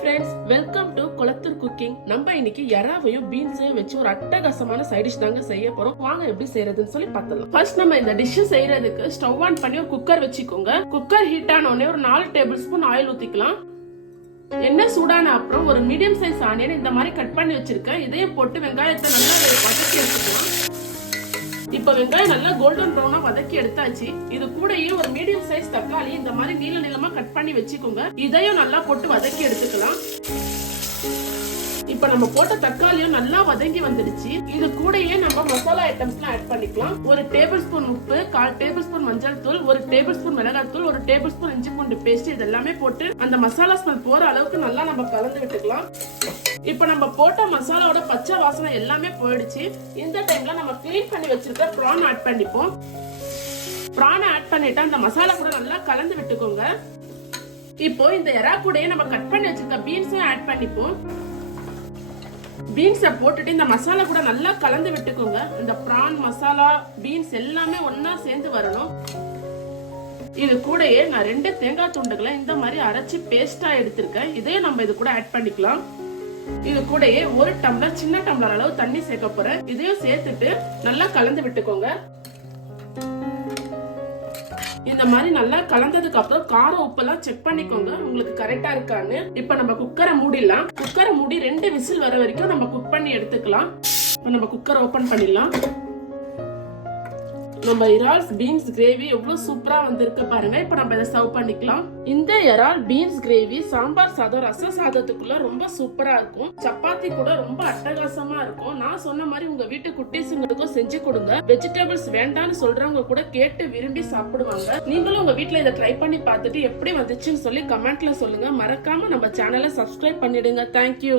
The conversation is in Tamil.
Friends, welcome to Kolathur cooking. நம்ம இன்னைக்கு எறாவையும் பீன்ஸையும் வச்சு ஒரு அட்டகாசமான சைட் டிஷ் தாங்க செய்ய போறோம். வாங்க எப்படி செய்யறதுன்னு சொல்லி பார்த்தலாம். ஃபர்ஸ்ட் நம்ம இந்த டிஷ் செய்யறதுக்கு ஸ்டவ் ஆன் பண்ணி ஒரு குக்கர் வச்சுக்கோங்க. குக்கர் ஹீட் ஆன உடனே ஒரு 4 டேபிள் ஸ்பூன் ஆயில் ஊத்திக்கலாம். எண்ணெய் சூடான அப்புறம் ஒரு மீடியம் சைஸ் ஆனியன் இந்த மாதிரி கட் பண்ணி வச்சிருக்கேன். இதையும் போட்டு வெங்காயத்தை நல்லா வதக்கி எடுத்துக்கலாம். இப்ப வெங்காயம் நல்லா கோல்டன் ப்ரௌனா வதக்கி எடுத்தாச்சு. இது கூடயே ஒரு மீடியம் சைஸ் தக்காளி இந்த மாதிரி நீள நீளமா கட் பண்ணி வச்சுக்கோங்க. இதையும் நல்லா போட்டு வதக்கி எடுத்துக்கலாம். இப்ப நம்ம போட்ட தக்காளியும் நல்லா வதங்கி வந்துடுச்சு. இது கூடயே நம்ம மசாலா ஐட்டம்ஸ்லாம் ஆட் பண்ணிக்கலாம். ஒரு டேபிள் ஸ்பூன் உப்பு, 1/4 டேபிள் ஸ்பூன் மஞ்சள் தூள், ஒரு டேபிள் ஸ்பூன் மிளகாய் தூள், ஒரு டேபிள் ஸ்பூன் இஞ்சி பூண்டு பேஸ்ட், இதெல்லாமே போட்டு அந்த மசாலா ஸ்மெல் போற அளவுக்கு நல்லா நம்ம கலந்து விட்டுக்கலாம். இப்ப நம்ம போட்ட மசாலாவோட பச்சை வாசனை எல்லாமே போயிடுச்சு. இந்த டைம்ல நம்ம கிளீன் பண்ணி வச்சிருக்க பிரான் ஆட் பண்ணிப்போம். பிரான் ஆட் பண்ணிட்டு அந்த மசாலா கூட நல்லா கலந்து விட்டுக்கோங்க. இப்போ இந்த எறா கூடயே நம்ம கட் பண்ணி வச்சிருக்க பீன்ஸும் ஆட் பண்ணிப்போம். பீன்ஸை போட்டுட்டு இந்த மசாலா கூட நல்லா கலந்து விட்டுக்கோங்க. இந்த பிரான் மசாலா பீன்ஸ் எல்லாமே ஒன்னா சேர்ந்து வரணும். இது கூடயே நான் 2 தேங்காய் துண்டுகளை இந்த மாதிரி அரைச்சு பேஸ்டா எடுத்திருக்கேன். இதையும் நம்ம இது கூட ஆட் பண்ணிக்கலாம். இது கூடயே 1 டம்ளர் சின்ன டம்ளர் அளவு தண்ணி சேர்க்க போறேன். இதையும் சேர்த்துட்டு நல்லா கலந்து விட்டுக்கோங்க. இந்த மாதிரி நல்லா கலந்ததுக்கு அப்புறம் காரம் உப்பெல்லாம் செக் பண்ணிக்கோங்க உங்களுக்கு கரெக்டா இருக்கான்னு. இப்ப நம்ம குக்கரை மூடிடலாம். குக்கரை மூடி 2 விசில் வர வரைக்கும் நம்ம குக் பண்ணி எடுத்துக்கலாம். இப்ப நம்ம குக்கரை ஓபன் பண்ணிடலாம். நம்ம இறால் பீன்ஸ் கிரேவி எவ்வளவு சூப்பரா வந்திருக்கு பாருங்க. இப்ப நம்ம இதை சர்வ் பண்ணிக்கலாம். இந்த இறால் பீன்ஸ் கிரேவி சாம்பார் சாதம், ரச சாதத்துக்குள்ள ரொம்ப சூப்பரா இருக்கும். சப்பாத்தி கூட ரொம்ப அட்டகாசமா இருக்கும். நான் சொன்ன மாதிரி உங்க வீட்டு குட்டீஸுங்களுக்கும் செஞ்சு கொடுங்க. வெஜிடபிள்ஸ் வேண்டாம்னு சொல்றவங்க கூட கேட்டு விரும்பி சாப்பிடுவாங்க. நீங்களும் உங்க வீட்டுல இதை ட்ரை பண்ணி பார்த்துட்டு எப்படி வந்துச்சுன்னு சொல்லி கமெண்ட்ல சொல்லுங்க. மறக்காம நம்ம சேனலை சப்ஸ்கிரைப் பண்ணிடுங்க. தேங்க்யூ.